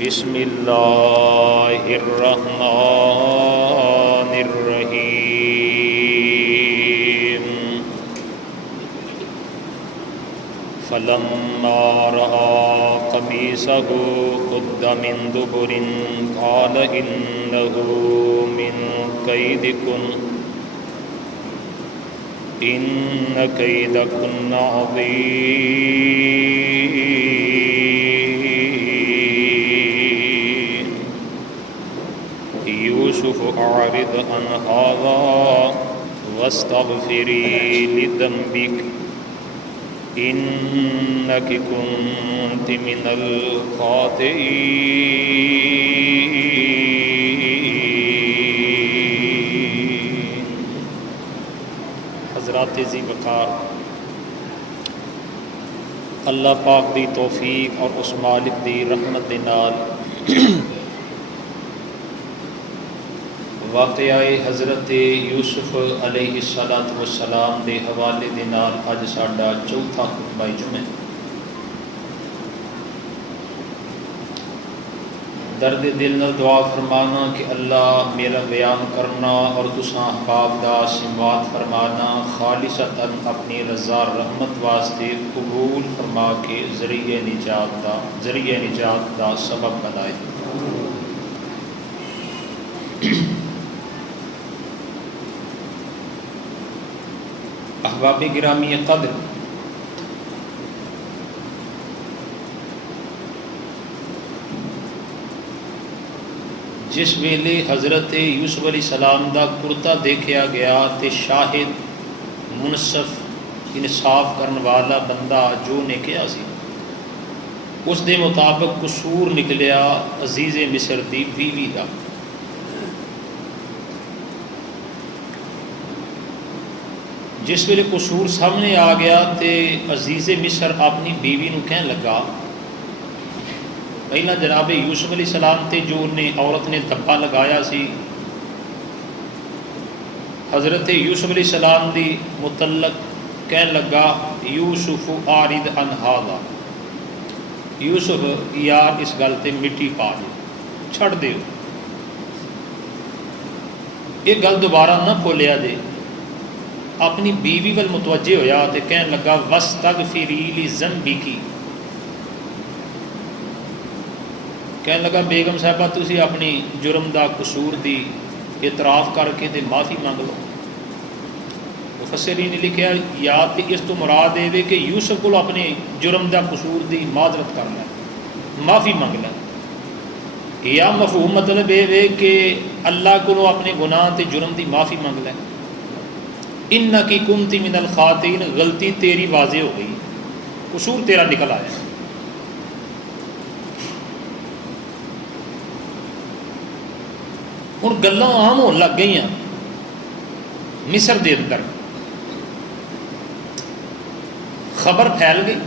بسم اللہ الرحمن الرحیم فلما رأى قمیصہ قد من دبر قال انہ من کیدکن ان کیدکن عظیم یوسف اعرض عن هذا واستغفری لذنبک انک کنت من الخاطئین۔ حضرات ذی وقار، اللہ پاک دی توفیق اور اس مالک دی رحمت دے نال واقعہ حضرت یوسف علیہ السلام دے حوالے دے نال اج ساڈا چوتھا خطبہ جمعہ۔ درد دل نال دعا فرمانا کہ اللہ میرا بیان کرنا اور تساں احباب دا سماعت فرمانا خالصتاً اپنی رضا رحمت واسطے قبول فرما کے ذریعہ نجات دا سبب بنائے۔ احباب گرامی قدر، جس ویلے حضرت یوسف علیہ السلام دا کرتا دیکھیا گیا تے شاہد منصف انصاف کرن والا بندہ جو نے کیا سی اس دے مطابق قصور نکلیا عزیز مصر دی بیوی دا۔ جس ویلے قصور سامنے آ گیا تے عزیز مصر اپنی بیوی نو کہن لگا، پہلا جناب یوسف علیہ السلام تے جو نے عورت نے دھبا لگایا سی، حضرت یوسف علیہ السلام دی متعلق کہن لگا یوسف اعرض عن ھذا، یوسف یار اس گل تے مٹی پا دے، چھڑ دیو، یہ گل دوبارہ نہ کھولیا جے۔ اپنی بیوی ول متوجہ ہویا تے کہن لگا واستغفری لذنبک، کہنے لگا بیگم صاحبہ تسی اپنی جرم دا قصور دی اعتراف کر کے تے معافی مانگ لو۔ مفسرین نے لکھیا یا تے اس تو مراد ہے کہ یوسف کو اپنے جرم دا قصور دی معذرت کر لے، معافی مانگ لے، یا مفہوم مطلب ہے کہ اللہ کو اپنے گناہ تے جرم دی معافی مانگ لے۔ انکی کنت من الخاطئین، غلطی تیری واضح ہو گئی، قصور تیرا نکل آیا۔ ہن گلاں عام ہون لگ گئی مصر دے اندر، خبر پھیل گئی،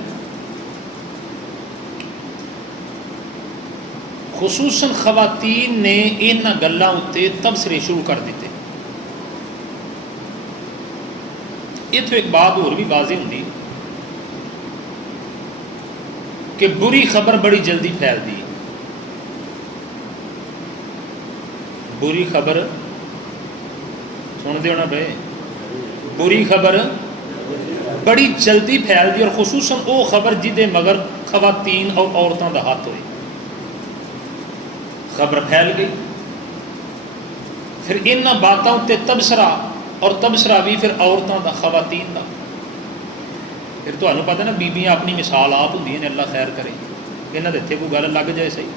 خصوصاً خواتین نے انہاں گلاں اتے تبصرے شروع کر دیتے۔ اتوں ایک بات اور بھی واضح ہوندی کہ بری خبر بڑی جلدی پھیلتی، بری خبر سن دے ہونا پہ، بری خبر بڑی جلدی پھیلتی، اور خصوصاً وہ خبر جدے مگر خواتین اور عورتوں کا ہاتھ ہوئے۔ خبر پھیل گئی، پھر ان باتوں تے تبصرہ، اور تبصرہ بھی پھر عورتوں کا، خواتین کا۔ پھر تو پتہ نا بیبیاں اپنی مثال آپ ہوں نے، اللہ خیر کرے، یہاں اتنے کوئی گل لگ جائے صحیح۔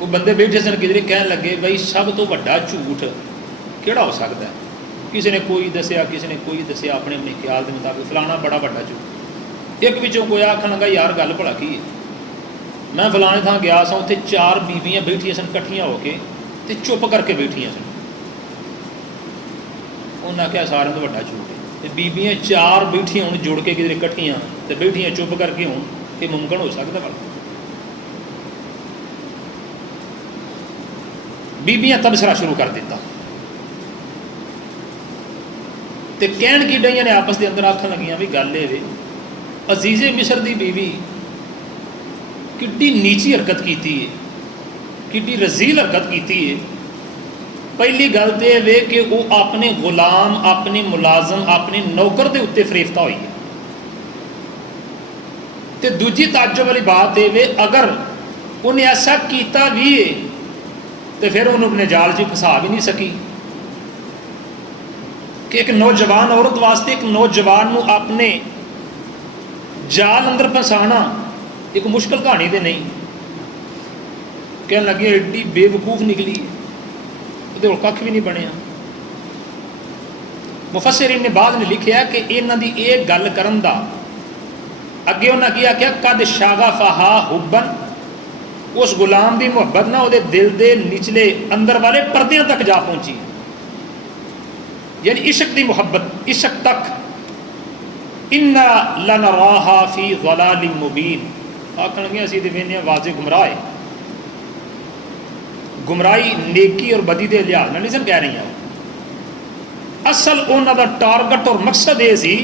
وہ بندے بیٹھے سن کدھر کہن لگے بھائی سب تو بڑا جھوٹ کیڑا ہو سکتا ہے، کسی نے کوئی دسیا، کسی نے کوئی دسیا، اپنے اپنے خیال کے مطابق فلانا بڑا بڑا جھوٹ۔ ایک بچوں کوئی آخر لگا یار گل بھلا کی ہے، میں فلانے تھان گیا سا، اتنے 4 بیویاں بیٹھیاں سن کٹھیاں ہو کے تے چپ کر کے بیٹھیاں سن۔ انہیں آخیا سارے تو بڑا جھوٹ ہے، بیبیاں 4 بیٹھیاں ہوں جڑ کے کدھر کٹھیاں تے بیٹھیاں چپ کر کے ہوں، یہ ممکن ہو سکتا بھلا؟ بیبیاں تبصرہ شروع کر دیتا، تو کہن کی ڈیاں نے آپس کے اندر آخر لگیاں بھی گل یہ عزیز مصر دی بیوی کڈی نیچی حرکت کیتی ہے، کڈی رزیل حرکت کیتی ہے۔ پہلی گل تو یہ کہ وہ اپنے غلام، اپنے ملازم، اپنے نوکر دے اتنے فریفتہ ہوئی ہے۔ تو دوجی تعجب والی بات یہ اگر انہیں ایسا کیتا بھی ہے تو پھر انہوں اپنے جال چ پھسا بھی نہیں سکی کہ ایک نوجوان عورت واسطے ایک نوجوان نو اپنے جال اندر پھسانا ایک مشکل کہانی تو نہیں۔ کہنے لگی ایڈی بے وقوف نکلی وہ کھ بھی نہیں بنیا۔ مفسرین نے بعد نے لکھیا کہ انہاں دی ایک گل کرن دا اگے انہاں کیا کہ قد شغفھا حبن، اس غلام دی محبت نہ وہ دل دے نچلے اندر والے پردیاں تک جا پہنچی، یعنی عشق دی محبت عشق تک۔ انا لنراھا فی ضلال مبین، آکھن لگے اسی تے ویندے واضح گمراہ ہے۔ گمراہی نیکی اور بدی دے لحاظ نال نہیں کہہ رہی ہیں، اصل انہاں دا ٹارگٹ اور مقصد یہ سی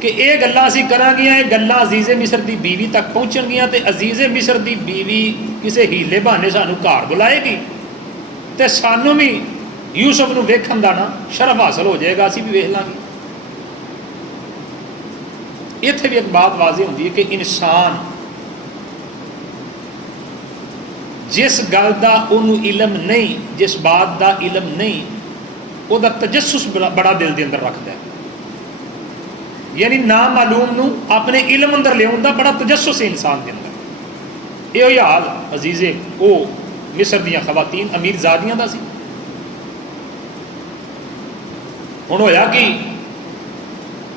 کہ یہ گلاں اسی کراں گیاں، یہ گلاں عزیز مصر دی بیوی تک پہنچن گیاں تے عزیز مصر دی بیوی کسے ہیلے بہانے سانو گھر بلائے گی تے سانو بھی یوسف نو ویکھن دا نا شرف حاصل ہو جائے گا، اسی بھی ویکھ لاں گے۔ اتنے بھی ایک بات واضح ہوتی ہے کہ انسان جس گل دا انہوں علم نہیں، جس بات دا علم نہیں، وہ دا تجسس بڑا دل دے اندر رکھتا ہے، یعنی نامعلوم نو اپنے علم اندر لے دا بڑا تجسس ہے انسان کے اندر۔ یہ حال عزیزے وہ مصر دیاں خواتین امیر زادیاں دا سی۔ ہن ہویا کہ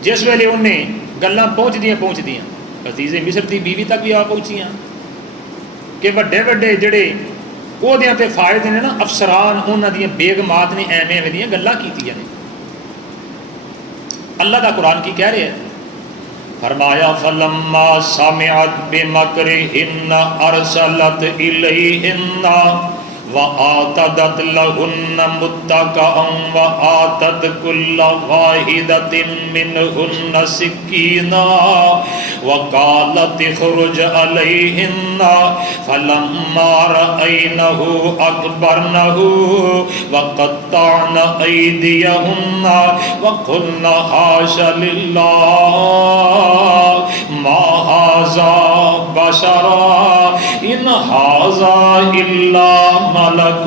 جس ویلے انہیں گلاں پہنچ دیاں عزیز مصر دی بیوی تک بھی آ پہنچیاں کہ وڈے وڈے جڑے وہ دیاں تے فائدے نے نا افسران انہاں دیاں بیگمات نے ایویں دیاں گلاں کیتیاں نے۔ اللہ دا قرآن کی کہہ رہے ہیں، فرمایا فلما سمعت بمکرہن ارسلت الیہن وآتدت لہن متکئا وآتت کل واحدۃ منہن سکینا وقالت اخرج علیہن فلما رأینہ اکبرنہ وقطعن ایدیہن وقلن حاش للہ ما ھذا بشرا ان ھذا الا ملک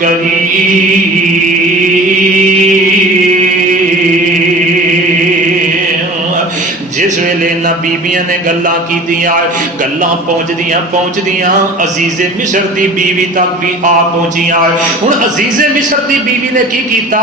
کریم۔ جس ویلے نہ بیبیاں نے گلاں کیتیاں گلاں پہنچ دیاں عزیز مصر دی بیوی تک بھی آ پہنچیاں۔ ہن عزیز مصر دی بیوی نے کی کیتا،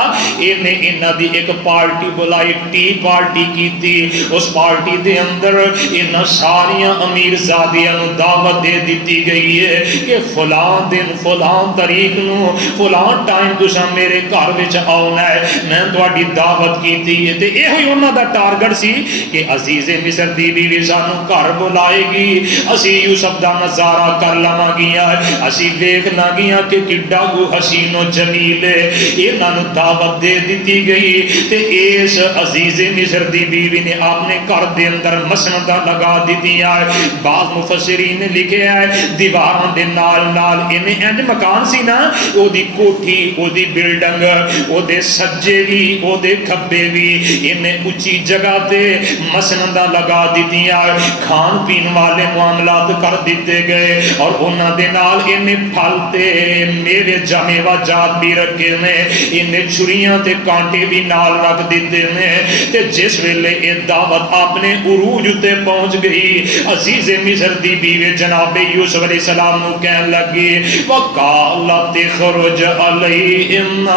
انہاں دی ایک پارٹی بلائی، ٹی پارٹی کیتی۔ اس پارٹی دے اندر انہاں ساریاں امیر زادیاں نو دعوت دے دتی گئی ہے کہ فلاں دن فلاں تاریخ نو فلاں ٹائم تساں میرے گھر وچ آنا ہے، میں تہاڈی دعوت کیتی ہے۔ تے ایہو ہی انہاں دا ٹارگٹ سی کہ عزیز مصر دی بیوی سانو گھر بلائے گی، اسی یوسف دا نظارہ کر لواں گیاں، اسی ویکھنا گیاں کہ کڈا کو حسین و جمیل ہے۔ انہاں نو دعوت دے دتی گئی تے اس عزیز مصر دی بیوی نے اپنے گھر دے اندر مسنداں لگا دتیاں۔ بعض مفسرین نے لکھیا ہے دیواراں دے نال نال انہیں انج مکان سی نا، او دی کوٹھی، او دی بلڈنگ، او دے سجے بھی او دے کھبے بھی انہیں اونچی جگہ تے مسنداں لگا دتیاں، کھان پین والے معاملات کر دیتے گئے، اور انہاں دے نال انہیں پھل تے میوے جامیوا جات بھی رکھے نے، انہیں چھریاں تے کانٹے بھی نال رکھ دیتے نے۔ تے جس ویلے یہ دعوت اپنے عروج تے پہنچ گئی، عزیز مصر دی بیوی جناب یوسف علیہ السلام نو کہن لگی وقالت اخرج علیہن،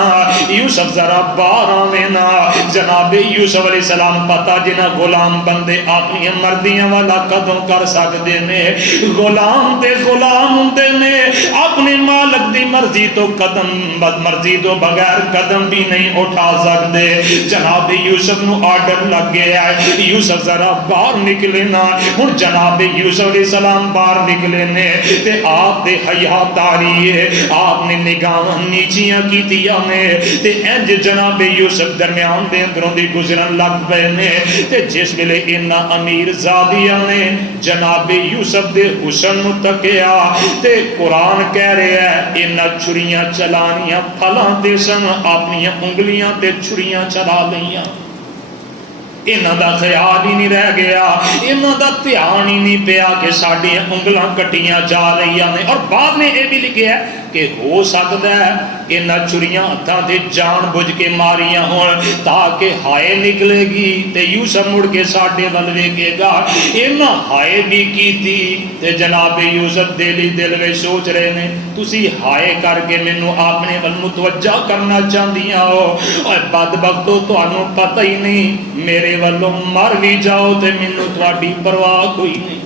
یوسف ذرا باہر آویں نا۔ جناب یوسف علیہ السلام پتہ جنہ غلام غلام بندے اپنی مرضیاں والا قدم کر سکتے نے، غلام تے غلام ہوندے نے اپنے مالک دی مرضی تو قدم مرضی تو بغیر قدم بھی نہیں اٹھا سکتے۔ جناب یوسف نو آرڈر لگ گیا ہے یوسف ذرا باہر نکلے نا، ہن جناب یوسف علیہ السلام باہر نکلے نے تے آپ دے حیا تاری ہے، آپ نے نگاہ نیچیاں کیتیاں نے تے انج جناب یوسف درمیان دے اندروں دی گزرن لگ پے نے تے جس ویلے انہاں امیر زادیاں نے جناب یوسف دے حسن نو تکیا تے قرآن کہہ رہا ہے انہاں چھریاں چلانیاں پھلاں تے سن اپنی انگلیاں تے چھریاں چلا لیاں، انہاں دا خیال ہی نہیں رہ گیا، انہاں دا دھیان ہی نہیں پیا کہ ساڈیاں انگلاں کٹیاں جا رہیاں نے۔ اور بعد میں یہ بھی لکھیا ہے کہ ہو سکتا ہے انہاں چھریاں ہتھاں تے جان بوجھ کے ماریاں ہون تاکہ ہائے نکلے گی تے یوسف مڑ کے ساڈے ول ویکھے گا، انہاں ہائے بھی کیتی تے جناب یوسف دل وچ سوچ رہے نے تسی ہائے کر کے مینوں اپنے ول متوجہ کرنا چاہندیاں ہو، اور بدبختو تانوں پتہ ہی نہیں میرے والوں مر بھی جاؤ تے مینوں تہاڈی پرواہ کوئی نہیں۔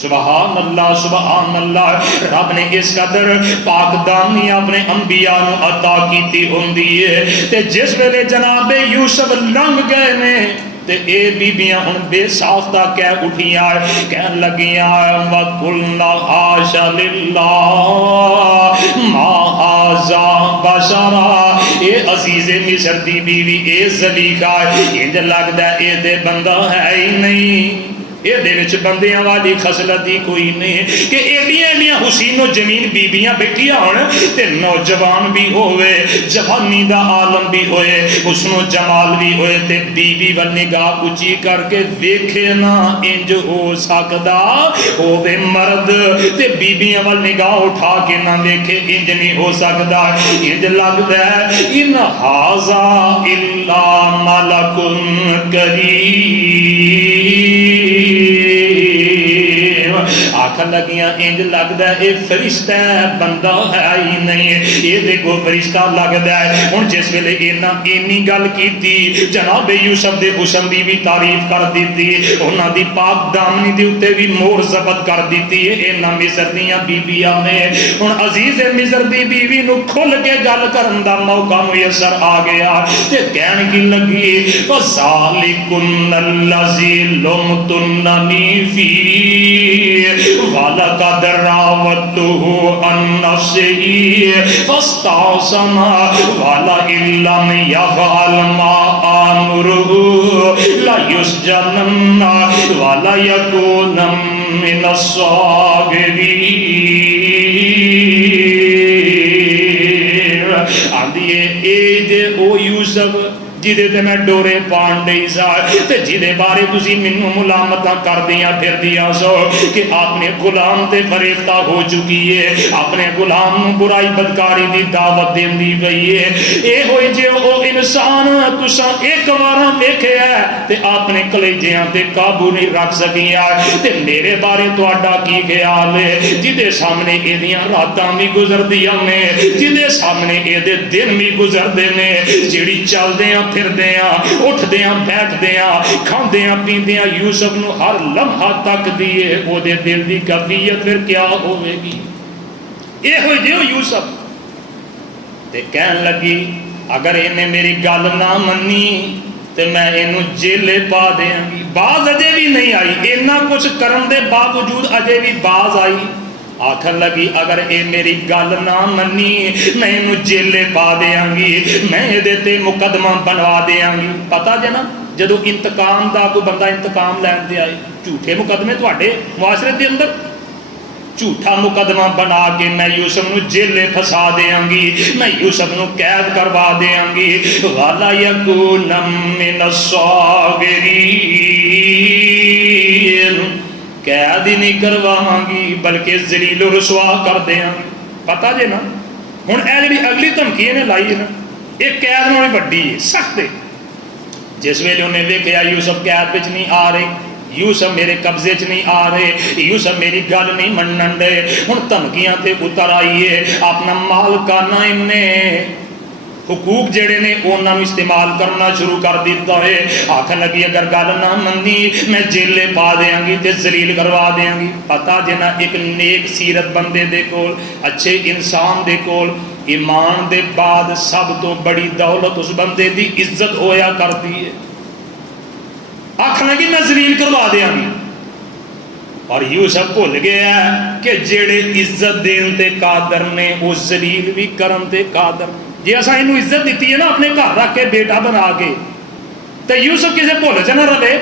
سبحان اللہ سبحان اللہ، رب نے اس قدر پاک دانی اپنے انبیاء نو عطا کیتی ہوندی ہے تے جس ویلے جناب یوسف لنگ گئے نے تے اے بیبیاں ہن بے ساختہ کہہ اٹھیاں کہن لگیاں وَقُلْنَا حَاشَ لِلَّهِ مَا هَٰذَا بَشَرًا، اے عزیز مصر دی بیوی اے زلیخا انج لگدا اے تے بندہ ہے ہی نہیں، یہ بندیاں والی خصلت ہی کوئی نہیں کہ ایڈیاں حسین و جمین بیبیاں بیٹھیاں ہون تے نوجوان بھی ہوئے، جوانی دا عالم بھی ہوئے، حسن و جمال بھی ہوئے تے بیوی ول نگاہ اونچی کر کے ویکھے نا انج ہو سکدا ہوے مرد تے بیبیاں ول نگاہ اٹھا کے نہ ویکھے انج نہیں ہو سکدا، انج لگدا ہے ان ھذا الا ملک کریم، آکھن لگیاں انج لگدا ہے اے فرشتہ بندہ ہے ہی نہیں، یہ دیکھو فرشتہ لگدا ہے۔ ہن جس ویلے انہاں اینی گل کیتی جناب یوسف دے حسن دی بھی تعریف کر دیتی، انہاں دی پاک دامنی دے اوتے بھی مہر ضبط کر دیتی انہاں مصر دیاں بیبیاں نے۔ ہن عزیز مصر دی بیوی نو کھل کے گل کرن دا موقع میسر آ گیا تے کہن کی لگی فَذَلِكُنَّ الَّذِي لُمْتُنَّنِي فِيهِ وَلَقَدْ رَاوَدتُّهُ عَن نَّفْسِهِ فَاسْتَعْصَمَ وَلَئِن لَّمْ يَفْعَلْ مَا آمُرُهُ لَيُسْجَنَنَّ وَلَيَكُونًا مِّنَ الصَّاغِرِينَ۔ آندیے اے جے او یوسف جیدے تے میں ڈورے پان دئی سا تے جیدے بارے تسی منوں ملامتاں کر دیاں پھر دیاں سو کہ آپ نے غلام تے فریفتہ ہو چکی ہے، اپنے غلام برائی بدکاری دی دعوت دین دی پئی ہے، اے ہوئی جے او انسان تساں ایک واراں ویکھے ہے تے اپنے کلیجیاں تے قابو نہیں رکھ سکیاں تے میرے بارے تہاڈا کی خیال ہے جیدے سامنے ایدیاں راتاں بھی گزردیاں نے، جیدے سامنے ایدے دن بھی گزردے نے، جیڑی چل دیاں پھر دیاں اٹھ دیاں بیٹھ دیاں کھان دیاں پین دیاں یوسف نو ہر لمحہ تک دیئے او دے دل دی کفیت پھر کیا ہوئے گی۔ اے ہوئی دیو یوسف تے کہن لگی اگر انہیں میری گل نہ منی تے میں انہوں جیلے پا دیاں گی۔ باز اجے بھی نہیں آئی، اینا کچھ کرن دے باوجود اجے بھی باز آئی، آکھن لگی اگر اے میری گل نہ منی میں انہوں جیلے پا دیاں گی، میں یہ دیتے مقدمہ بنوا دیاں گی۔ پتہ جنا جدو انتقام دا کوئی بندہ انتقام لین دے آئے، جھوٹے مقدمے تواڈے معاشرے دے اندر جھوٹا مقدمہ بنا کے میں یوسف نو جیلے پھسا دیاں گی، میں یوسف نو قید کروا دیاں گی، وَلَا يَكُونًا مِّنَ الصَّاغِرِينَ، قید ہی نہیں کرواں گی بلکہ ذلیل و رسوا کر دیاں گی۔ پتہ جے نا ہن اے جڑی اگلی دھمکی نے لائی ہے نا ایک قید نال وڈی ہے سخت ہے۔ جس ویلے انہیں ویکھیا یوسف قید وچ نہیں آ رہے، یوسف میرے قبضے چ نہیں آ رہے، یوسف میری گل نہیں منن دے، ہن دھمکیاں تے اتر آئیے اپنا مالکانہ انہیں حقوق جڑے نے انہوں استعمال کرنا شروع کر دیتا ہے. آخر لگی اگر گل نہ منی میں جیلے پا دیاں گی تے ذلیل کروا دیاں گی. پتا جنا ایک نیک سیرت بندے دے کول, اچھے انسان دے کول, ایمان دے بعد سب تو بڑی دولت اس بندے دی عزت ہویا کرتی ہے. آخر لگی میں ذلیل کروا دیاں گی. اور یوسف بھول گیا کہ جڑے عزت دین تے قادر نے وہ ذلیل بھی کرن تے قادر. جی اساں اینو عزت دیتی ہے نا اپنے گھر رکھ کے بیٹا بنا کے, تے یوسف کسے بھول چ نہ رہے.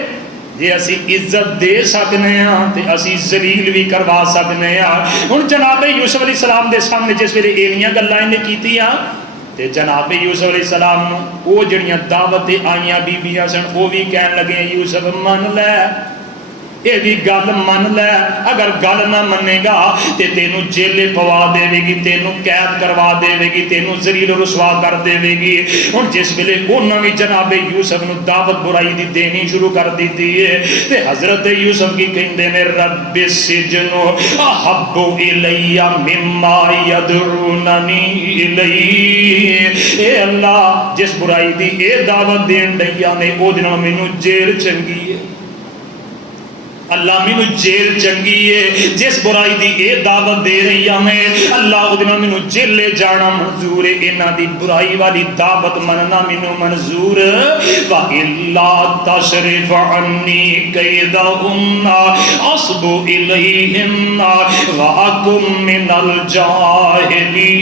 جی اسی عزت دے سکنے ہاں تے اسی ذلیل بھی کروا سکنے ہاں. ہن جناب یوسف علیہ السلام دے سامنے جس ویلے اینیاں گلاں نے کیتیاں تے جناب یوسف علیہ السلام وہ جڑیاں دعوت آئیاں بیبیاں سن وہ بھی کہن لگے یوسف من لے یہ بھی گل من لے. اگر گل نہ منے گا تے تینوں جیلے پوا دے گی, تینوں قید کروا دے گی, تینوں ذلیل و رسوا کر دے گی. ہن جس ویلے انہاں بھی جناب یوسف نو دعوت برائی دی دینی شروع کر دیتی ہے تے حضرت یوسف کی کہندے نے رب السجن احب الی مما یدعوننی الی. اے اللہ جس برائی دی اے دعوت دین ڈیاں نے او دن مینوں جیل چنگی ہے. اللہ مینو جیل چنگی ہے. جس برائی دی اے دعوت دے رہی ہمیں اللہ او دن مینو جیلے جانا منظور ہے. انہاں دی برائی والی دعوت مننا مینو منظور. وَإِلَّا تَصْرِفْ عَنِّي كَيْدَهُنَّ أَصْبُ إِلَيْهِنَّ وَأَكُن مِّنَ الْجَاهِلِينَ.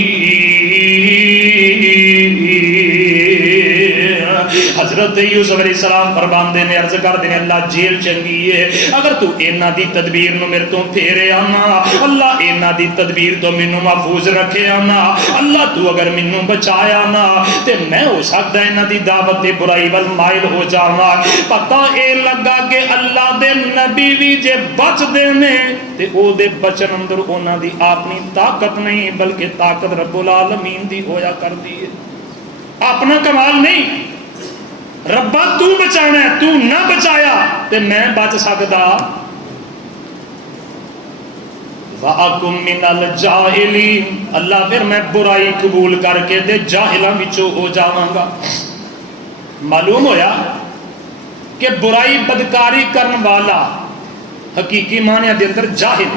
حضرت یوسف علیہ السلام فرماندے نے عرض کر دینے اللہ جیل چنگی ہے. اگر تو اینا دی تدبیر نو میرے تو پھیرے آنا, اللہ اینا دی تدبیر تو منو محفوظ رکھے آنا, اللہ تو اگر منو بچایا نا تے میں ہو سکتا ہے اینا دی دعوت دے برائی وال مائل ہو جانا. پتہ اے لگا کہ اللہ دے نبی بھی جے بچ دینے تے او دے بچن اندر اونا دی اپنی طاقت نہیں بلکہ طاقت رب العالمین دی ہویا کر دی ہے. اپنا کمال نہیں, ربا تو بچانا ہے, تو نہ بچایا تے میں بچ سکتا. وَأَكُن مِّنَ الْجَاهِلِينَ. اللہ پھر میں برائی قبول کر کے تے جاہلاں وچوں ہو جاواں گا. معلوم ہویا کہ برائی بدکاری کرن والا حقیقی معنی دے اندر جاہل,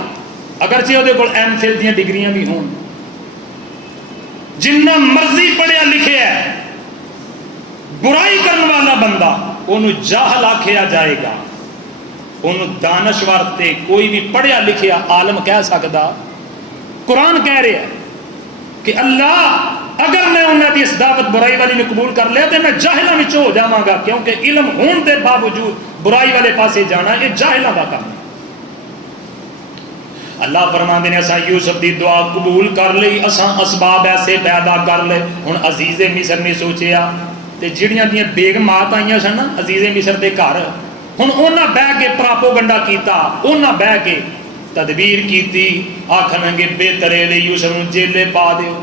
اگرچہ وہ کول ایم فل دیاں ڈگریاں بھی ہون, جنہ مرضی پڑھیا لکھے ہے, برائی کرنے والا بندہ انہوں جاہل آکھیا جائے گا. انہوں دانشور تے کوئی بھی پڑھیا لکھیا عالم کہہ سکتا. قرآن کہہ رہے ہیں کہ اللہ اگر میں انہوں نے اس دعوت برائی والی نے قبول کر لیا تو میں جاہلہ میں ہو جاواں گا, کیونکہ علم ہون دے باوجود برائی والے پاسے جانا یہ جاہلہ دا کام. اللہ فرماندے نے اساں یوسف دی دعا قبول کر لئی, اساں اسباب ایسے پیدا کر لے. ہن عزیز مصر نے سوچیا تے جڑیاں دیاں بیگمات آئیاں سن نا عزیز مصر دے گھر, ہن انہاں بہ کے پراپوگنڈا کیتا, انہاں بہ کے تدبیر کیتی. آکھن گے بہتر ہے یوسف نو جیلے پا دیو.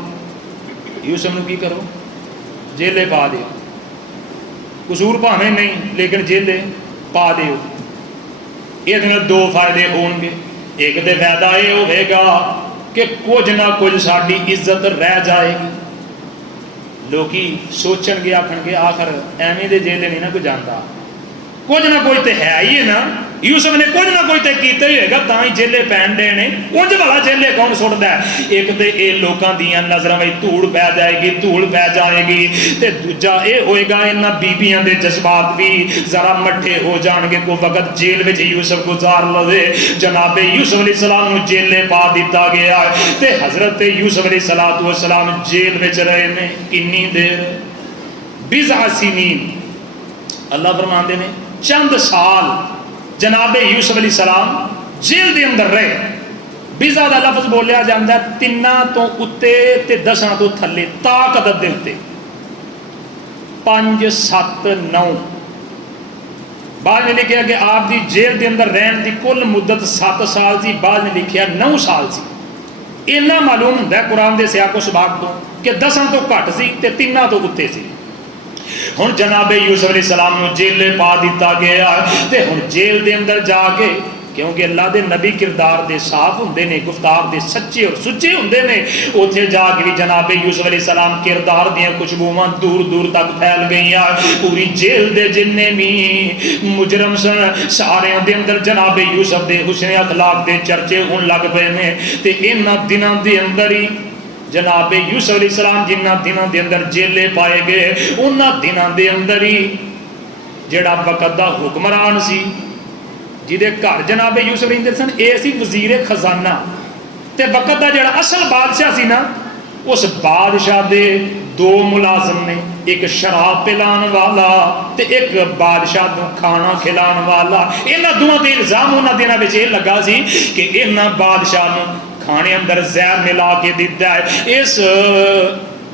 یوسف نو کی کرو جیلے پا دیو, قصور بھاویں نہیں لیکن جیلے پا دیو. یہ دو فائدے ہون گے. ایک دے فائدہ یہ ہوئے گا کہ کچھ نہ کچھ ساڈی عزت رہ جائے گی. لوکی سوچن گے آکھن گے آخر ایویں دے جیلے نہیں نا کوئی جانتا, کچھ نہ کوئی تے ہے ہی ہے نا. یوسف نے کچھ نہ کوئی تے کیتے ہی ہوئے گا تاں ہی جیلے پین دے نے. انج والا جیلے کون سٹدا ہے؟ ایک تے اے لوکاں دیاں نظراں وچ دھوڑ پے جائے گی, دھوڑ پے جائے گی, تے دوجا اے ہوئے گا انہاں بیبیاں دے جذبات بھی ذرا مٹھے ہو جان گے. کو وقت جیل وچ یوسف گزار لوے. جناب یوسف علیہ السلام نو جیلے پا دیتا گیا تے حضرت یوسف علیہ السلام جیل وچ رہے نے کنی دیر؟ 20 سنین. اللہ فرماندے نے چند سال جناب یوسف علیہ السلام جیل دے اندر رہے. بیزا دا لفظ بولیا جاندہ ہے 3 تو اتے تے 10 تو تھلے طاقت دل تے 5 7 9. بعد نے لکھیا کہ آپ دی جیل دے اندر رہن دی کل مدت 7 سال سی, بعد نے لکھیا 9 سال سی. اینا معلوم ہوتا ہے قرآن دے سیاق و سباق تو کہ 10 تو گھٹ سی تے 3 تو اتے سی. ہن جناب یوسف علیہ السلام نو جیلے پا دیتا گیا تے ہن جیل دے اندر جا کے کیونکہ اللہ دے نبی کردار دے صاف ہوندے نے، گفتار دے سچے اور سچے ہوندے نے. اوتھے جا کے بھی جناب یوسف علیہ السلام کردار دیاں خوشبوواں دور دور تک پھیل گئیاں. پوری جیل دے جننے بھی مجرم سن سارے دے اندر جناب یوسف دے حسن اخلاق دے چرچے ہون لگ پے نے. تے انہاں دناں دے اندر ہی جناب یوسف علیہ السلام جنہاں دناں دے اندر جیلے پائے گئے، انہاں دناں دے اندر ہی جڑا وقت دا حکمران سی جہدے گھر جناب یوسف رہندے سن، اے سی وزیر خزانہ. تے وقت دا جڑا اصل بادشاہ سی نا، اس بادشاہ دے دو ملازم نے، ایک شراب پلان والا تے ایک بادشاہ نو کھانا کھلان والا. انہاں دوواں تے الزام انہاں دناں وچ یہ لگا سی کہ انہاں بادشاہ نو کھانے اندر زہر ملا کے دیتا ہے. اس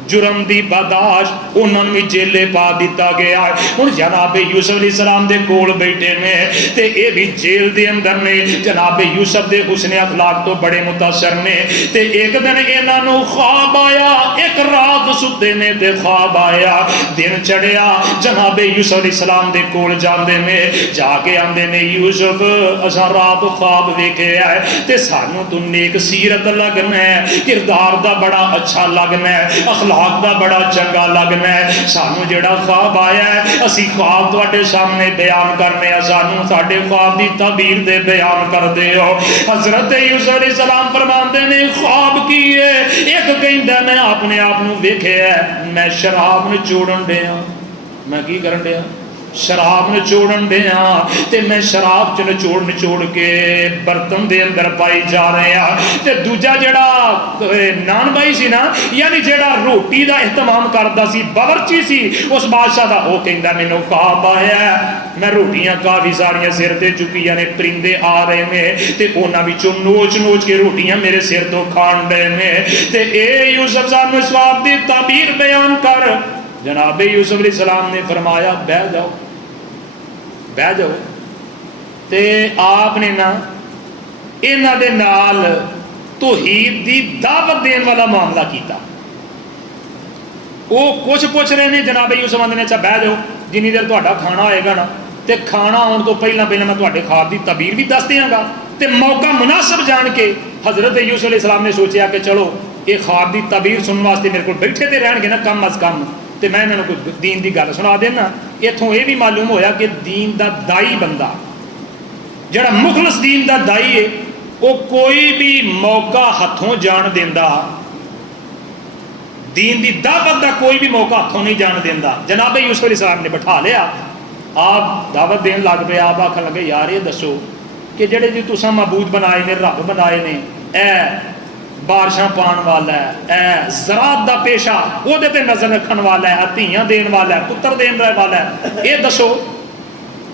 جرم دی برداشت انہوں نے جیلے پا دیتا گیا. ہن جناب یوسف علیہ السلام دے کول بیٹھے نے تے اے بھی جیل دے اندر نے. جناب یوسف دے حسن اخلاق تو بڑے متاثر نے. تے ایک دن انہاں نو خواب آیا، ایک رات ستے نے تے خواب آیا. دن چڑھیا جناب یوسف علیہ السلام دے کول جاندے نے، جا کے آندے نے یوسف اساں رات خواب ویکھیا ہے تے سانو تو نیک سیرت لگنا ہے، کردار دا بڑا اچھا لگنا ہے، اخلاق دا بڑا چنگا لگنا ہے. سانو جڑا خواب آیا ہے اسی خواب تواڈے سامنے بیان کرنے ہیں. سانو ساڈے خواب دی تعبیر دے بیان کر دے ہو. حضرت یوسف علیہ السلام فرماندے نے خواب کی ہے. ایک کہندا میں اپنے آپ نو ویکھیا ہے میں شراب نچوڑن ڈیا. میں کی کرن ڈیا؟ شراب نچوڑن دیا. تے میں شراب چ نچوڑ کے برتن دے اندر پائی جا رہے ہیں. تے دوجا جڑا نان بائی سی نا، یعنی جڑا روٹی دا اہتمام کردا سی، باورچی سی اس بادشاہ دا، وہ کہندا مینوں خواب آیا ہے میں روٹیاں کافی ساریاں سر تے چکیاں نے، پرندے آ رہے نے تے انہاں وچوں نوچ نوچ کے روٹیاں میرے سر تو کھان دے نے. تے اے یوسف صاحب نے خواب دی تعبیر بیان کر. جناب یوسف علیہ السلام نے فرمایا بیٹھ جاؤ بیٹھ جاؤ. تے آپ نے نا انہاں دے نال توحید دی دعوت دین والا معاملہ کیتا. وہ کچھ پوچھ رہے ہیں جناب یوسف نے اچھا بیٹھ جاؤ جنی دیر تہاڈا کھانا ہوئے گا نا تے کھانا آن تو پہلا میں تہاڈے خواب دی تعبیر بھی دس دیاں گا. تے موقع مناسب جان کے حضرت یوسف علیہ السلام نے سوچیا کہ چلو یہ خواب دی تعبیر سننے واسطے میرے کو بیٹھے تے رہن گے نا کم از کم، تے میں انہوں نے کوئی دین دی گل سنا دینا. اتوں یہ بھی معلوم ہویا کہ دین دا دائی بندہ جڑا مخلص دین دا دائی ہے وہ کوئی بھی موقع ہتھوں جان دیندا، دین دی دعوت دا کوئی بھی موقع ہتھوں نہیں جان دیندا. جناب یوسف علیہ السلام نے بٹھا لیا، آپ دعوت دین لگ پے. آپ آکھن لگے یار یہ دسو کہ جڑے جی تساں معبود بنائے نے، رب بنائے نے، اے بارشاں پان والا ہے، اے زراعت دا پیشہ وہ دے تے نظر رکھن والا ہے، دھیاں دین والا ہے، پتر دین والا ہے، یہ دسو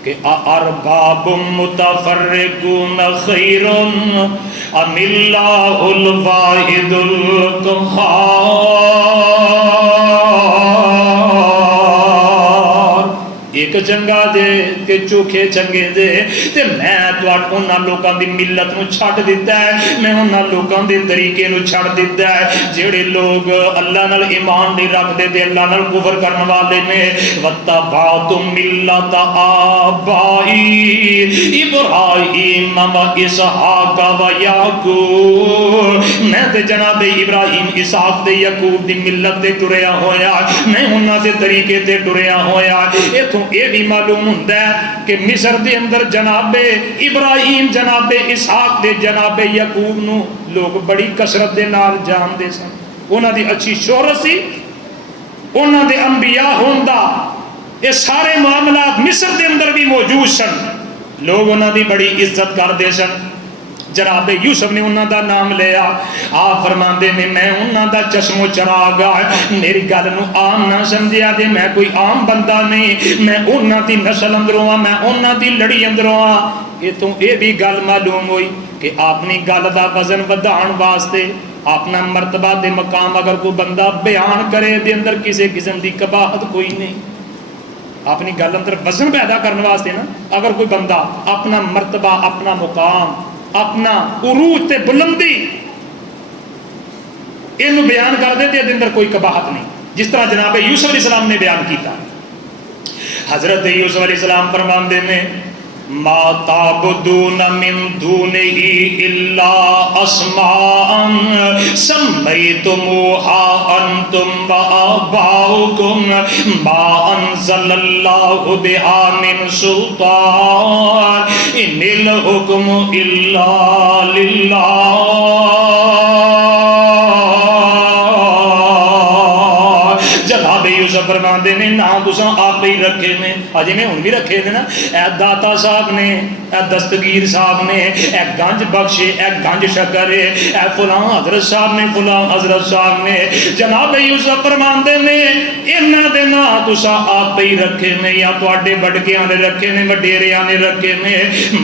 کہ ارباب متفرقون خیر ام اللہ الواحد القہار. ایک چنگا دے کہ چوکھے چنگے دے. تے میں انہاں لوکاں دی ملت نو چھڈ دیتا ہے، میں انہاں لوکاں دے طریقے نو چھڈ دیتا ہے جڑے لوگ اللہ نال ایمان نہیں رکھدے تے اللہ نال کفر کرن والے نے. وَاتَّبَعْتُ مِلَّةَ آبَائِي ابراہیم و اسحاق و یعقوب. میں تے جناب ابراہیم، اسحاق تے یعقوب دی ملت تے ٹریا ہویا، میں انہاں دے طریقے تے ٹریا ہویا. ایتھوں یہ بھی معلوم ہوتا ہے کہ مصر دے اندر جناب ابراہیم، جناب اسحاق دے جناب یعقوب نو لوگ بڑی کثرت دے نال جاندے سن. انہاں دی اچھی شہرت سی، انہاں دے انبیاء ہوندا یہ سارے معاملات مصر دے اندر بھی موجود سن. لوگ انہاں دی بڑی عزت کردے سن. جناب یوسف نے انہاں دا نام لیا. آپ فرماندے نے میں انہاں دا چشم و چراغ ہاں، میری گل نو عام نہ سمجھیا جے، میں کوئی عام بندہ نہیں، میں انہاں دی نسل اندروں ہاں، میں انہاں دی لڑی اندروں ہاں. اتوں یہ بھی گل معلوم ہوئی کہ اپنی گل دا وزن ودھان واسطے، اپنا مرتبہ دے مقام اگر کوئی بندہ بیان کرے دے اندر کسی قسم دی قباحت کوئی نہیں. اپنی گل اندر وزن پیدا کرنے واسطے نا اگر کوئی بندہ اپنا مرتبہ، اپنا مقام، اپنا عروج تے بلندی اینو بیان کر دے تے اندر کوئی قباحت نہیں، جس طرح جناب یوسف علیہ السلام نے بیان کیتا. حضرت یوسف علیہ السلام فرماندے نے ما تعبدون من دونه الا اسماء سميتموها انتم وآباؤكم ما انزل الله بها من سلطان ان الحكم الا لله. جناب یوسف فرماندے نے نا تساں آپ ہی رکھے نے، اجے میں ہن بھی رکھے نے نا، اے داتا صاحب نے، اے دستگیر صاحب نے، اے گنج بخش، اے گنج شکر، اے فلاں حضرت صاحب نے، فلاں حضرت صاحب نے. جناب یوسف فرماندے نے انہاں دے نا تساں آپ ہی رکھے نے یا تواڈے وڈکیاں نے رکھے نے، وڈیریاں نے رکھے نے.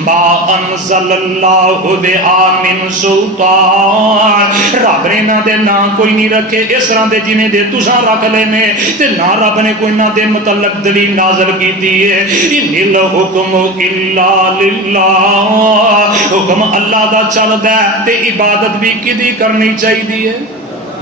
ما انزل اللہ بہا من سلطان، رب نے انہاں دے نا کوئی نہیں رکھے اس طرح دے جویں دے تساں رکھ لے نے، تے نہ رب نے کوئی نہ دے متعلق دلیل نازل کیتی ہے. ان الحکم الا للہ، حکم اللہ دا چلدا ہے تے عبادت بھی کدی کرنی چاہیے.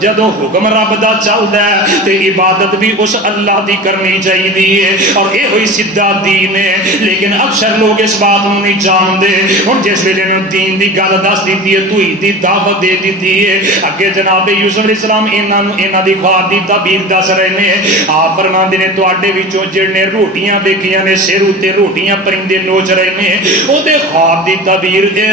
جدو حکم رب دا چلدا ہے تے عبادت بھی اس اللہ دی کرنی چاہیے، اور یہ ہوئی سیدھا دین ہے. لیکن اکثر لوگ اس بات نوں نہیں جانتے. ہن جس ویلے دین دی گل دس دیتی ہے، توحید دی دعوت دے دیتی ہے، اگے جناب یوسف علیہ السلام انہاں دی خواب دی تعبیر دس رہے نے. آپ فرماندے نے تواڈے وچوں جڑے روٹیاں ویکھیاں نے، سر اُتے روٹیاں پرندے نوچ رہے نے، او دے خواب دی تعبیر اے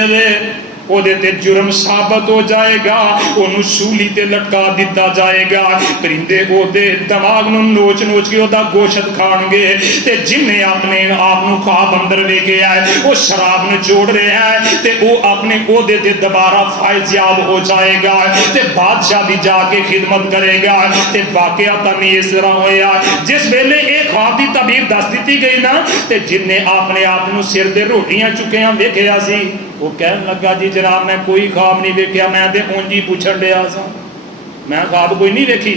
وہ تے جرم ثابت ہو جائے گا، انہوں سولی تے لٹکا دیتا جائے گا، پرندے وہ دے دماغ نو نوچ نوچ کے وہ دا گوشت کھان گے. تے جن نے اپنے آپ نو خواب اندر لے کے آئے وہ شراب نو جوڑ رہے ہیں تے وہ اپنے عہدے تے دوبارہ فائز یاب ہو جائے گا، تے بادشاہ بھی جا کے خدمت کرے گا. تے واقعہ تمی اس طرح ہویا جس ویلے ایک خواب دی تعبیر دس دیتی گئی نا، تے جن نے اپنے آپ نو سر دے روٹیاں چکیاں ویکھیا سی وہ کہنے لگا جی جناب میں کوئی خواب نہیں ویکھیا، میں تے اونجی پوچھن ڈیا سا، میں خواب کوئی نہیں ویکھی.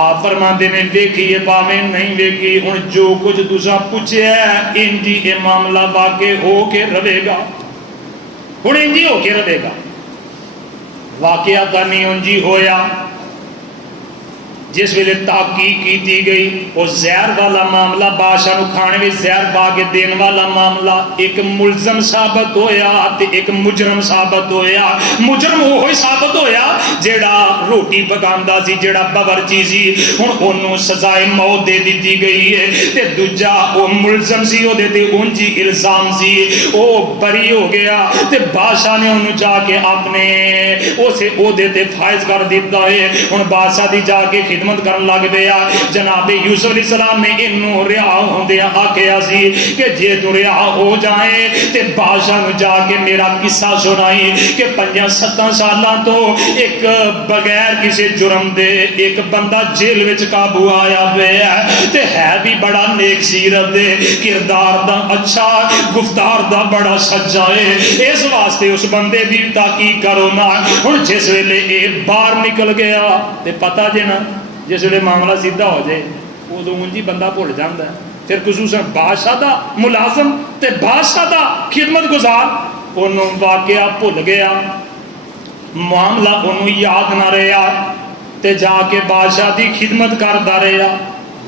آپ فرماندے نے ویکھی ہے پاویں نہیں ویکھی، ہن جو کچھ تساں پوچھیا ہے انجی یہ معاملہ واقع ہو کے رہے گا. ہن انجی ہو کے رہے گا. واقعہ تا نہیں انجی ہویا. جس ویلے تحقیق کی گئی وہ زہر والا معاملہ، بادشاہ نو کھانے میں زہر پا کے دین والا معاملہ، ایک ملزم ثابت ہویا تے ایک مجرم ثابت ہویا. مجرم وہی ثابت ہویا جیڑا روٹی پکاندا سی، جیڑا باورچی سی، ہن اونوں سزائے موت دے دتی گئی ہے. تے دوجا او ملزم سی، او دے تے اونجی الزام سی، او بری ہو گیا. تے بادشاہ نے اونوں جا کے اپنے اسے عہدے تے فائز کر دیتا ہے. ہن بادشاہ دی جا کے خدمت کرن لگ پیا. جناب یوسف علیہ السلام نے انہوں رہا ہوندیاں آکھیا سی کہ جے تو رہا ہو جائے تے بادشاہ نو جا کے میرا قصہ سنائی کہ 5-7 سالاں تو ایک بغیر کسی جرم دے ایک بندہ جیل وچ قابو آیا ہوا ہے تے ہے بھی بڑا نیک سیرت دے، کردار دا اچھا، گفتار دا بڑا سچا ہے. اس واسطے اس بندے دی تحقیق کرو نا. ہن جس ویلے اے باہر نکل گیا تے پتہ جے نا جس ویلے معاملہ سیدھا ہو جائے ادو انجی بندہ بھول جاتا ہے. پھر خصوصاً بادشاہ دا ملازم تے بادشاہ دا خدمت گزار انہوں واقعہ بھول گیا، معاملہ انہوں یاد نہ رہا تے جا کے بادشاہ دی خدمت کرتا رہا.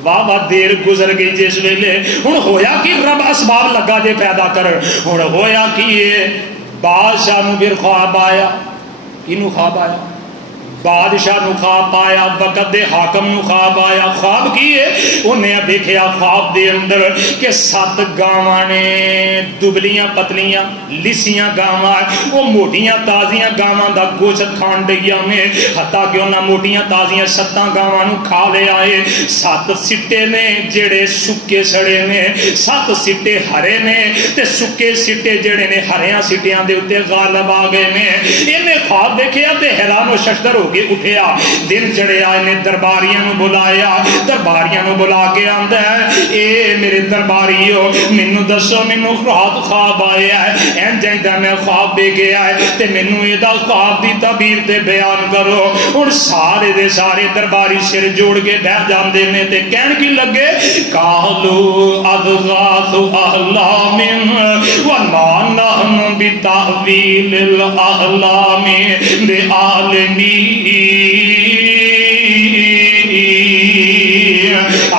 واہ واہ دیر گزر گئی. جس ویلے ہن ہویا کہ رب اسباب لگا دے پیدا کر. ہن ہویا کہ یہ بادشاہ نو پھر خواب آیا. کینو خواب آیا؟ بادشاہ نو خواب آیا، وقت دے حاکم نو خواب آیا. خواب کی ہے؟ انہیں دیکھیا خواب دے اندر کہ 7 گاواں نے، دبلیاں پتلیاں لسیاں گاواں، وہ موٹیاں تازیاں گاواں دا گوشت کھان ڈیاں نے. حتیٰ کہ انہاں موٹیاں تازیاں 7 گاواں نو کھا لے آئے. 7 سٹے نے جڑے سکے سڑے نے، 7 سٹے ہرے نے تے سکے سٹے جڑے نے ہریاں سٹیاں دے اتے غالب آ گئے نے. انہیں خواب دیکھیا تے حیران و ششدر ہو کے اٹھیا. دن چڑھے آئے نے درباریاں نو بلایا. درباریاں نو بلا کے آندا ہے اے میرے درباریو مینوں دسو مینوں رات خواب آیا ہے، این جائیدا میں خواب دے کے آئے تے مینوں اے دا خواب دی تعبیر تے بیان کرو. ہن سارے دے سارے درباری سر جوڑ کے بیٹھ جاندے نے تے کہن کی لگے قالو اضغاث احلام وما نحن بتأویل الاحلام بعالمین.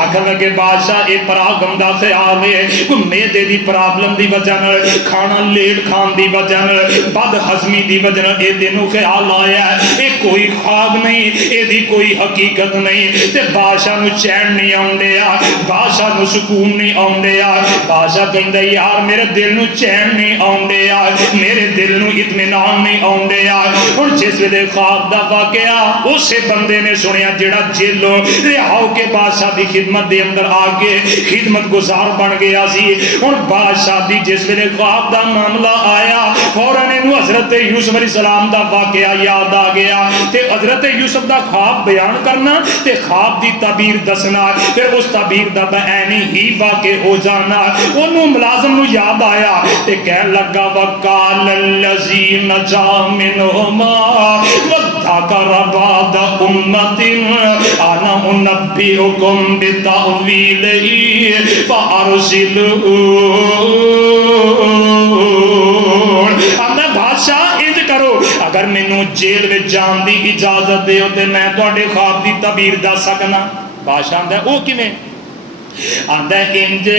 آخر لگے بادشاہ یہ پراگم دا خیال ہے کوئی میدے دی پرابلم دی وجہ کھانا لیٹ کھان دی وجہ بد ہضمی دی وجہ یہ تینوں خیال آیا ہے، یہ کوئی خواب نہیں، یہ کوئی حقیقت نہیں، تے بادشاہ نو چین نہیں آؤندیا، بادشاہ نو سکون نہیں آؤندیا۔ بادشاہ کہندا یار میرے دل نو چین نہیں آؤندیا، میرے دل نو اطمینان نہیں آؤندیا۔ اور جس ویلے خواب دا واقعہ اسے بندے نے سنیا جڑا جیلوں رہا ہو کے بادشاہ دی خدمت دے اندر آ کے خدمت گزار بن گیا سی۔ اور بادشاہ دی جس ویلے خواب دا معاملہ آیا فوراً انہوں حضرت یوسف علیہ السلام دا واقعہ یاد آ گیا، تے حضرت یوسف دا خواب بیان کرنا تے خواب دی تعبیر دسنا، پھر اس تعبیر دا بعینی ہی واقع ہو جانا۔ انہوں ملازم نو یاد آیا تے کہہ لگا وقال الذی نجا منہما وذکر بعد امت انا انبئکم بتأویلہ فارسلون۔ آندا بادشاہ انج کرو اگر مینوں جیل وچ جان دی اجازت دیو تے میں تواڈے خواب دی تعبیر دس سکنا۔ بادشاہ آندا او کیویں؟ آندا انج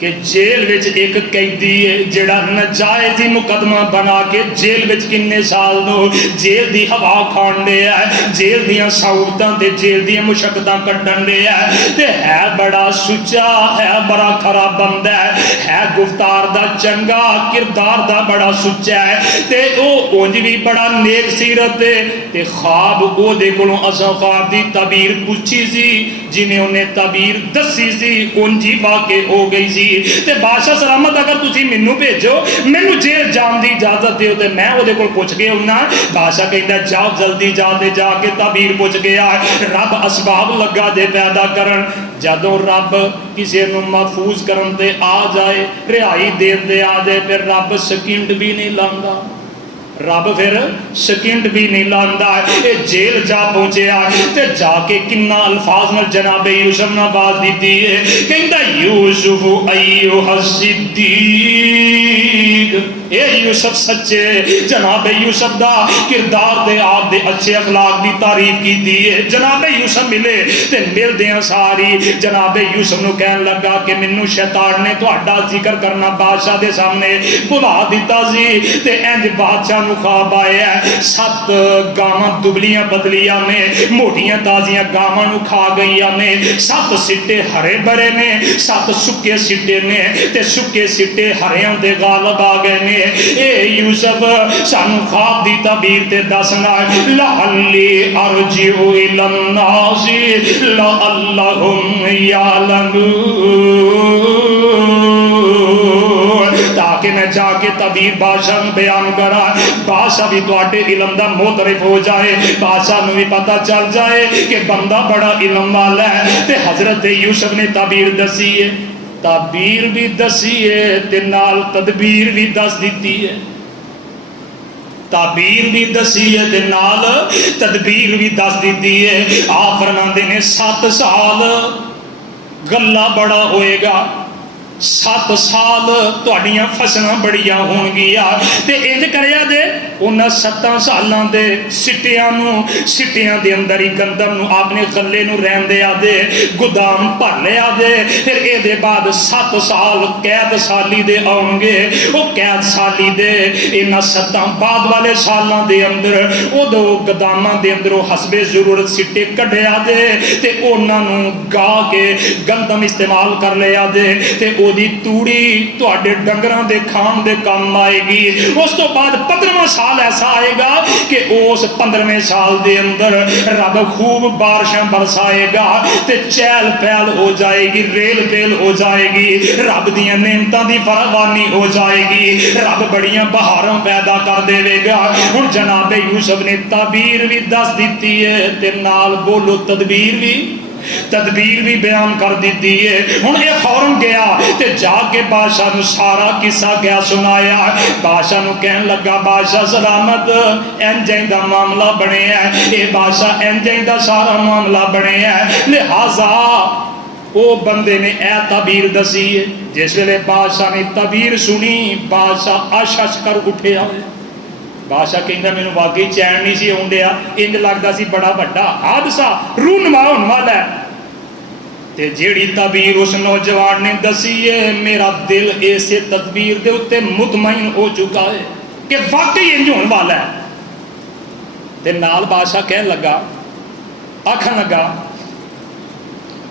کہ جیل وچ ایک قیدی ہے جڑا ناجائزی مقدمہ بنا کے جیل وچ کنے سال نو جیل دی ہوا کھان دے ہے، جیل دیاں سہولتاں تے جیل دیاں مشقتاں کڈن دے ہے، تے ہے بڑا سچا، ہے بڑا کھرا بندہ ہے گفتار دا چنگا، کردار دا بڑا سچا ہے، تے او اونج بھی بڑا نیک سیرت ہے، تے خواب او دے کولوں اساں خواب دی تعبیر پوچھی سی، جنہیں انہیں تعبیر دسی سی اونجی واقع ہو گئی سی۔ تے بادشاہ سلامت اگر تسی مینوں بھیجو مینوں جیل جان دی اجازت دیو تے میں اودے کول پوچھ کے ہونا۔ بادشاہ کہندا جاؤ جلدی جا دے جا کے تعبیر پوچھ گیا۔ رب اسباب لگا دے پیدا کرن، جدوں رب کسی نو محفوظ کرن تے آ جائے، رہائی دین دے آ جائے، پھر رب سیکنڈ بھی نہیں لاندا، رب پھر سیکنڈ بھی نہیں لاندا۔ اے جیل جا پہنچے تے جا کے کنا الفاظ نال جناب یوسف نے آواز دیتی ہے، کہندا یوسف ایھا الصدیق، اے یوسف سچے۔ جناب یوسف دا کردار تے آپ دے اچھے اخلاق دی تعریف کیتی ہے۔ جناب یوسف ملے تے ملدیاں ساری جناب یوسف نو کہن لگا کہ مینوں شیطان نے تہاڈا ذکر کرنا بادشاہ دے سامنے بلا دتا سی، تے انج بادشاہ نو خواب آیا ہے 7 گاواں دبلیاں بدلیاں نے، موٹیاں تازیاں گاواں نو کھا گئیاں نے، 7 سٹے ہرے بھرے نے، 7 سکے سٹے نے، تے سکے سٹے ہریاں دے غالب آ گئے نے۔ اے یوسف سانو خواب دی تعبیر تے دسنا، لعلی ارجع الی الناس لعلہم یعلمون، تاکہ میں جا کے تعبیر بادشاہ نو بیان کرا، بادشاہ بھی تواڈے علم دا معترف ہو جائے، بادشاہ نو بھی پتہ چل جائے کہ بندہ بڑا علم والا ہے۔ تے حضرت یوسف نے تعبیر دسی ہے، تعبیر بھی دسی ہے تے نال تدبیر بھی دس دیتی ہے، تعبیر بھی دسی ہے تے نال تدبیر بھی دس دیتی ہے۔ آپ فرماندے نے 7 سال گلا بڑا ہوئے گا، 7 سال تہاڈیاں فصلاں بڑیاں ہون گیا، تے انج کریا جے انہاں 7 سالاں دے سٹیاں دے اندر ہی گندم نو اپنے غلے نو رہن دے آدے گودام بھر لیا دے، پھر اے دے بعد 7 سال قید سالی دے آؤں گے، وہ قید سالی دے انہاں 7 بعد والے سالاں دے اندر او دو گوداماں دے اندر حسب ضرورت سٹے کڈیا دے، تے انہاں نو گا کے گندم استعمال کر لیا دے، تے او دی توڑی تواڈے ڈنگراں دے کھان دے کام آئے گی۔ اس تو بعد 15واں سال ایسا آئے گا کہ اس 15ویں سال دے اندر رب خوب بارشاں برسائے گا، تے چہل پہل ہو جائے گی، ریل پیل ہو جائے گی، رب دیاں نعمتاں دی فراوانی ہو جائے گی، رب بڑیاں بہاراں پیدا کر دے گا۔ ہن جناب یوسف نے تعبیر بھی دس دیتی ہے تے نال بولو تدبیر بھی بیان کر دیتی ہے۔ ہن اے فوراً گیا تے جا کے بادشاہ نو سارا قصہ کیا سنایا۔ بادشاہ نو کہن لگا بادشاہ سلامت انجیں دا معاملہ بنے ہے، اے بادشاہ انجیں دا سارا معاملہ بنے ہے، لہذا او بندے نے اے تعبیر دسی ہے۔ جس ویلے بادشاہ نے تعبیر سنی بادشاہ اش کر اٹھیا، بادشاہ کہندا مینوں واقعی چین نہیں سی آن ڈیا، انج لگدا سی بڑا بڑا حادثہ رونما ہون والا ہے۔ تے جیڑی تعبیر اس نوجوان نے دسی ہے میرا دل ایسے تدبیر دے اتے مطمئن ہو چکا ہے کہ واقعی انج ہون والا ہے۔ تے نال بادشاہ کہن لگا آکھن لگا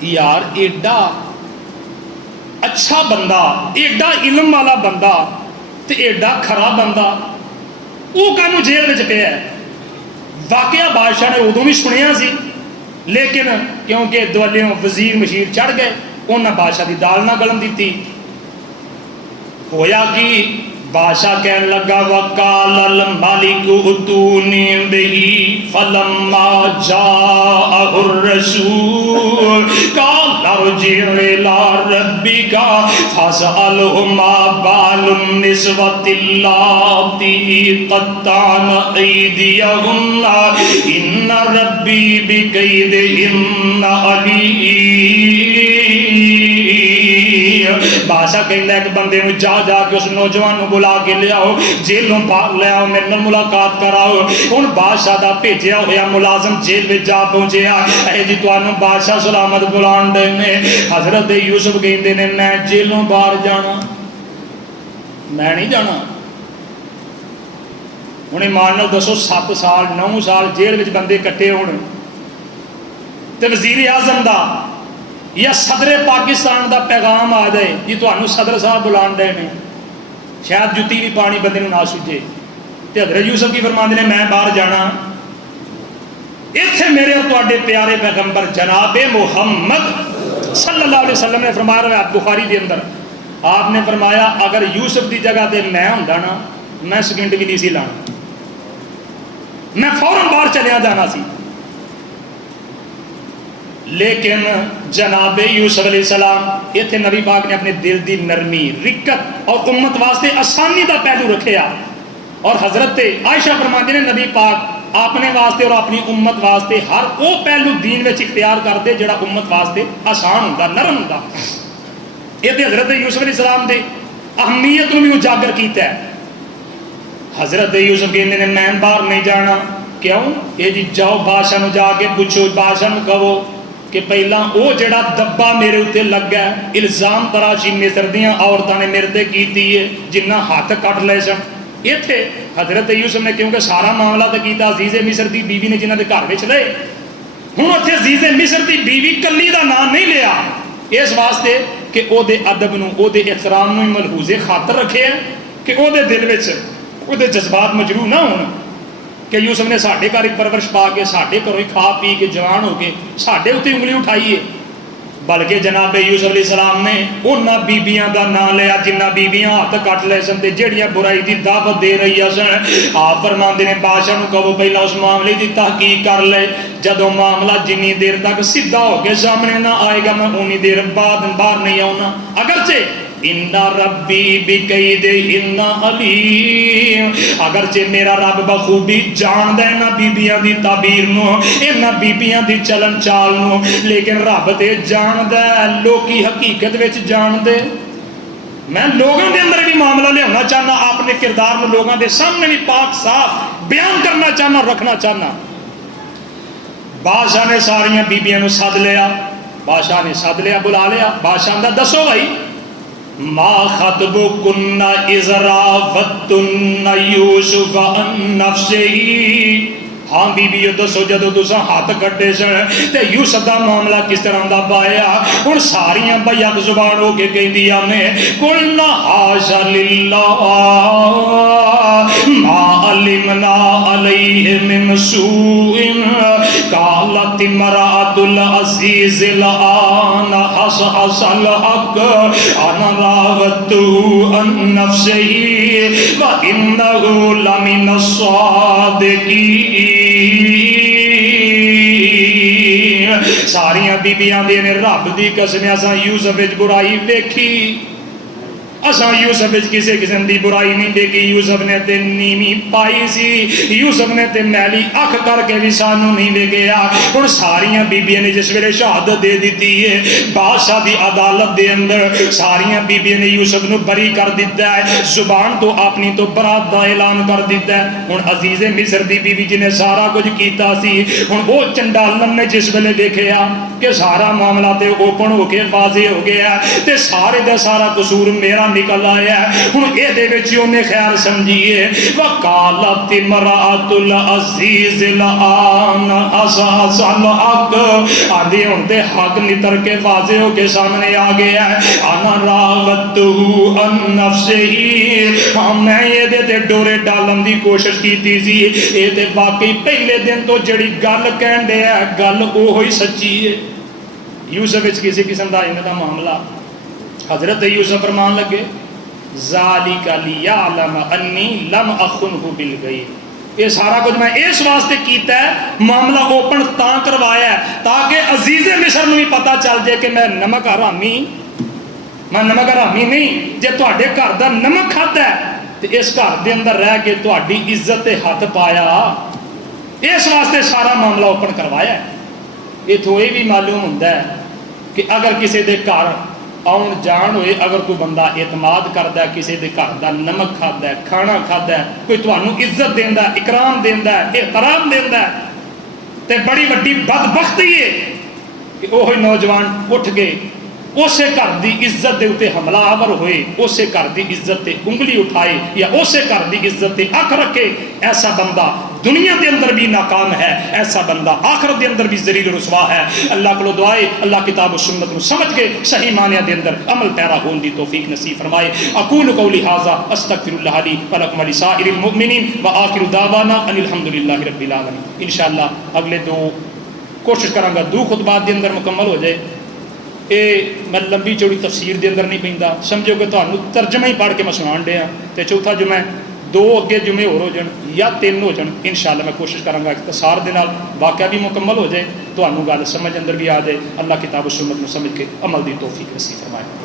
یار ایڈا اچھا بندہ، ایڈا علم والا بندہ تے ایڈا کھرا بندہ وہ کانوں جیل وچ پیا ہے۔ واقعہ بادشاہ نے ادوں بھی سنیا سی، لیکن کیونکہ دولیوں وزیر مشیر چڑھ گئے انہاں بادشاہ دی دال نہ گلن دیتی۔ ہویا کہ بادشاہ کہنے لگا وقال الملک اتونی بہی فلما جاءہ الرسول قال ارجع الى ربک فاسألہ ما بال النسوة اللاتی قطعن ایدیہن ان ربی بکیدہن علیم۔ بادشاہ کہتا ہے کہ بندے میں جا جا کے اس نوجوان کو بلا کے لے آؤ، جیلوں باہر لے آؤ، میرے نال ملاقات کراؤ۔ ان بادشاہ دا بھیجیا ہویا ملازم جیل میں جا پہنچیا، اے جی تانوں بادشاہ سلامت بلان دے نے۔ حضرت یوسف کہندے نے میں جیلوں باہر جانا، میں نہیں جانا۔ ہن ایمان نال دسو 7 سال 9 سال جیل وچ بندے کٹے ہون تے وزیر اعظم دا یا صدر پاکستان دا پیغام آ جائے جی تانوں صدر صاحب بلان دے نے، شاید جتی بھی پانی بندے نوں نہ سوجے۔ تے حضرت یوسف کی فرماندے نے میں باہر جانا، ایتھے میرے اور تواڈے پیارے پیغمبر جناب محمد صلی اللہ علیہ وسلم نے فرمایا روایت بخاری دے اندر آپ نے فرمایا اگر یوسف دی جگہ تے میں ہوندا نا میں سیکنڈ بھی نہیں سی لانا، میں فوراً باہر چلیا جانا سی۔ لیکن جناب یوسف علیہ السلام اتنے نبی پاک نے اپنے دل دی نرمی رکت اور امت واسطے آسانی دا پہلو رکھیا، اور حضرت عائشہ فرماندی نے نبی پاک اپنے واسطے اور اپنی امت واسطے ہر وہ پہلو دین وچ اختیار کرتے جڑا امت واسطے آسان ہوندا نرم ہوندا۔ یہ تے حضرت یوسف علیہ السلام دے اہمیت نو بھی اجاگر کیتا ہے۔ حضرت یوسف کہندے نے میں باہر نہیں جانا، کیوں؟ یہ جی جاؤ بادشاہ نو جا کے پوچھو، بادشاہ نو کہو کہ پہلا وہ جڑا دبا میرے اتنے لگ گیا الزام تراشی مصر دیاں عورتوں نے میرے تے کیتی ہے جنہ ہاتھ کٹ لے سن۔ یہ تھے حضرت یوسف نے کیونکہ سارا معاملہ تو کیتا عزیز مصر دی بیوی نے جنہ دے گھر وچ لے، ہن اتنے عزیز مصر دی بیوی کلی دا نام نہیں لیا اس واسطے کہ او دے ادب نو او دے احترام نو ملحوظ خاطر رکھے کہ او دے دل وچ او دے جذبات مجروح نہ ہون کہ یوسف نے ساڈے گھر ایک پرورش پا کے ساڈے گھروں کھا پی کے جوان ہو کے ساڈے اتنے انگلی اٹھائی ہے، بلکہ جناب یوسف علیہ السلام نے انہاں بیبیاں دا نام لیا جنہ بیبیاں ہاتھ کٹ لے سن تے جہڑیاں برائی دی دعوت دے رہی سن۔ آپ فرماندے نے بادشاہ نو کہو پہلا اس معاملے دی تحقیق کر لے، جدوں معاملہ جنی دیر تک سیدھا ہو کے سامنے نہ آئے گا میں اونی دیر بعد باہر نہیں آؤں۔ اگرچہ ان ربی بکیدہن علیم، اگرچہ میرا رب بخوبی جان دے نہ بیبیاں دی تعبیر نو انہاں بیبیاں دی چلن چال نو، لیکن رب تے جان دے لوکی حقیقت وچ جان دے۔ میں لوگوں دے اندر بھی معاملہ لیانا چاہنا، اپنے کردار میں لوگوں دے سامنے بھی پاک صاف بیان کرنا چاہنا رکھنا چاہنا۔ بادشاہ نے ساریاں بیبیاں نو سد لیا، بادشاہ نے سد لیا بلا لیا، بادشاہ دا دسو بھائی ما خطبکن اذ راوتن یوسف عن نفسہ، ہاں بی بی دسو جدو تساں ہاتھ کٹے سن تے یوسف دا معاملہ کس طرح دا پایا؟ ہن ساریاں بیک زبان ہو کے کہندیاں نے قلنا حاشا للہ ما علمنا علیہ من سوء قالت امرأۃ العزیز الآن حصحص الحق انا راودته عن نفسہ وانہ لمن الصادقین۔ ساریاں بیبیاں دے نے رب دی قسم اساں یوسف وچ برائی ویکھی، اساں یوسف وچ کسے قسم دی برائی نہیں دیکھی۔ یوسف نے تے نیمی پائی سی، یوسف نے تے میلی اکھ کر کے بھی سانو نہیں ویکھیا۔ ہن ساریاں بیبیاں نے جس ویلے شہادت دے دیتی ہے بادشاہ دی عدالت دے اندر، ساریاں بیبیاں نے یوسف نو بری کر دیتا ہے، زبان تو اپنی تو برات دا اعلان کر دیتا ہے۔ ہن عزیز مصر دی بیوی جی نے سارا کچھ کیتا سی، ہن وہ چنڈالن نے جس ویلے دیکھیا کہ کہ سارا معاملہ تے اوپن ہو کے واضح ہو گیا تے سارے دا سارا قصور میرا نکل آیا ہن اے دے وچ اونے خیال سمجھیے وقالت امرأۃ العزیز الآن اساس الحق آدھی ہن تے حق نتر کے واضح ہو کے سامنے آ گیا ہے انا راغبتہ عن نفسہ میں یہ دے تے ڈورے ڈالن دی کوشش کیتی سی اے تے باقی پہلے دن تو جڑی گل کہن دے ہے گل اوہی سچی ہے یوسف وچ کسی قسم دا انہاں دا معاملہ حضرت یوسف فرمان لگے ذالک لیعلم انی لم اخنہ بالغیب یہ سارا کچھ میں اس واسطے کیتا ہے معاملہ اوپن تاں کروایا ہے تاکہ عزیز مصر نوں بھی پتہ چل جائے کہ میں نمک حرامی نہیں جے تواڈے گھر دا نمک کھادا ہے تے اس گھر دے اندر رہ کے تواڈی عزت تے ہاتھ پایا اس واسطے سارا معاملہ اوپن کروایا ہے اتوں یہ بھی معلوم ہوتا ہے کہ اگر کسی دے گھر آن جان ہوئے اگر کوئی بندہ اعتماد کرتا ہے کسی دے گھر دا نمک کھادا ہے کھانا کھادا ہے کوئی تانوں عزت دیندا ہے اکرام دیندا ہے احترام دیندا ہے تے بڑی وڈی بدبختی ہے کہ وہی نوجوان اٹھ گئے اسے گھر دی عزت دے اوتے حملہ آور ہوئے اسے گھر دی عزت تے انگلی اٹھائے یا اسے گھر دی عزت تے اکھ رکھے ایسا بندہ دنیا دے اندر بھی ناکام ہے ایسا بندہ آخرت دے اندر بھی ذلیل و رسوا ہے اللہ کو دعائے اللہ کتاب و سنت کو سمجھ کے صحیح معنی دے اندر عمل پیرا ہون دی توفیق نصیب فرمائے اقول قولی ھذا استغفر اللہ لی ولکم ولسائر المؤمنین وآخر دعوانا ان الحمدللہ رب العالمین انشاءاللہ اگلے دو کوشش کراں گا دو خطبات دے اندر مکمل ہو جائے اے میں لمبی چوڑی تفسیر دے اندر نہیں پیندا سمجھو کہ تانوں ترجمہ ہی پڑھ کے میں سنان دیا تے چوتھا جمعہ دو اگے جمعے ہو جان یا تین ہو جان انشاءاللہ میں کوشش کراں گا اختصار دے نال واقعہ بھی مکمل ہو جائے تانوں گل سمجھ اندر بھی آ جائے اللہ کتاب و سنت کو سمجھ کے عمل دی توفیق نصیب فرمائے